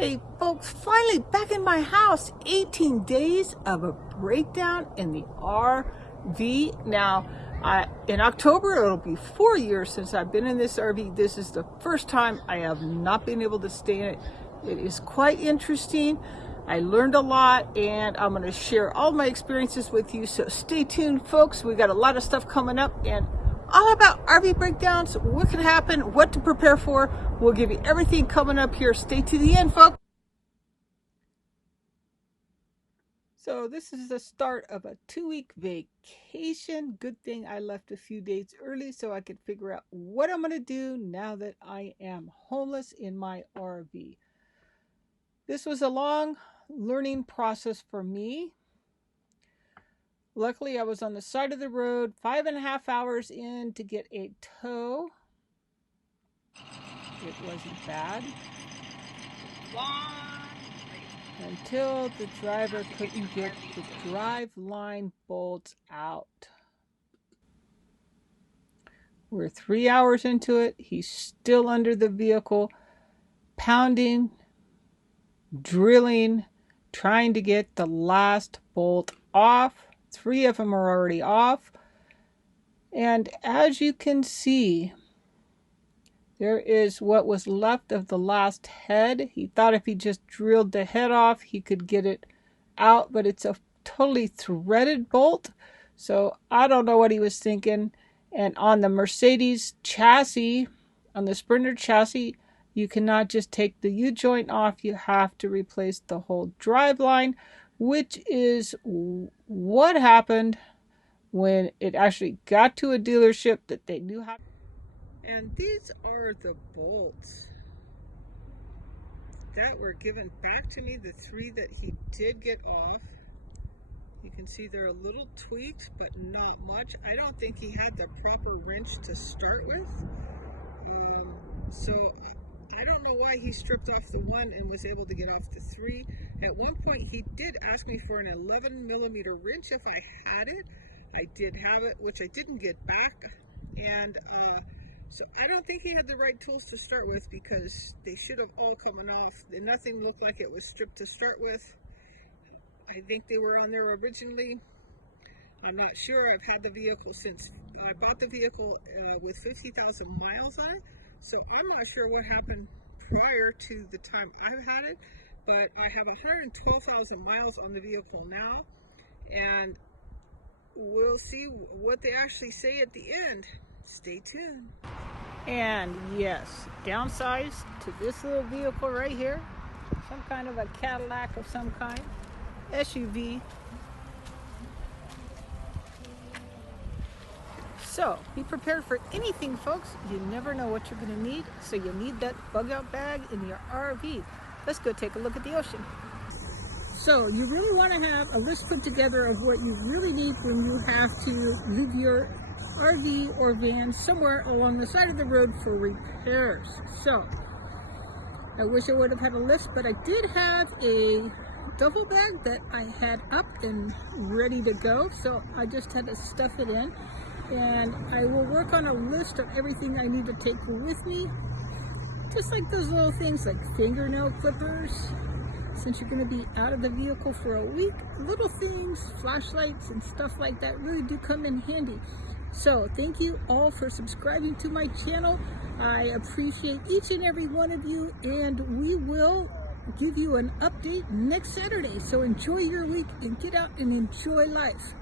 Hey folks, finally back in my house. 18 days of a breakdown in the RV. Now, in October, it'll be 4 years since I've been in this RV. This is the first time I have not been able to stay in it. It is quite interesting. I learned a lot, and I'm going to share all my experiences with you. So stay tuned, folks. We got a lot of stuff coming up, and all about RV breakdowns, what can happen, what to prepare for. We'll give you everything coming up here. Stay to the end, folks. So this is the start of a 2-week vacation. Good thing I left a few days early so I could figure out what I'm going to do now that I am homeless in my RV. This was a long learning process for me. Luckily, I was on the side of the road 5.5 hours in to get a tow. It wasn't bad. Until the driver couldn't get the driveline bolts out. We're 3 hours into it. He's still under the vehicle, pounding, drilling, trying to get the last bolt off. 3 of them are already off. And as you can see, there is what was left of the last head. He thought if he just drilled the head off, he could get it out, but it's a totally threaded bolt. So I don't know what he was thinking. And on the Mercedes chassis, on the Sprinter chassis, you cannot just take the U-joint off. You have to replace the whole driveline, which is what happened when it actually got to a dealership that they knew how. And these are the bolts that were given back to me, the 3 that he did get off. You can see they're a little tweaked, but not much. I don't think he had the proper wrench to start with. So I don't know why he stripped off the 1 and was able to get off the 3. At one point, he did ask me for an 11mm wrench if I had it. I did have it, which I didn't get back. And so I don't think he had the right tools to start with, because they should have all come off. Nothing looked like it was stripped to start with. I think they were on there originally. I'm not sure. I've had the vehicle since I bought the vehicle with 50,000 miles on it. So I'm not sure what happened prior to the time I've had it. But I have 112,000 miles on the vehicle now. And we'll see what they actually say at the end. Stay tuned. And yes, downsized to this little vehicle right here. Some kind of a Cadillac of some kind. SUV. So be prepared for anything, folks. You never know what you're going to need. So you need that bug out bag in your RV. Let's go take a look at the ocean. So you really want to have a list put together of what you really need when you have to leave your RV or van somewhere along the side of the road for repairs. So I wish I would have had a list, but I did have a duffel bag that I had up and ready to go. So I just had to stuff it in, and I will work on a list of everything I need to take with me. Just like those little things like fingernail clippers, since you're going to be out of the vehicle for a week. Little things, flashlights and stuff like that really do come in handy. So thank you all for subscribing to my channel. I appreciate each and every one of you, and we will give you an update next Saturday. So enjoy your week and get out and enjoy life.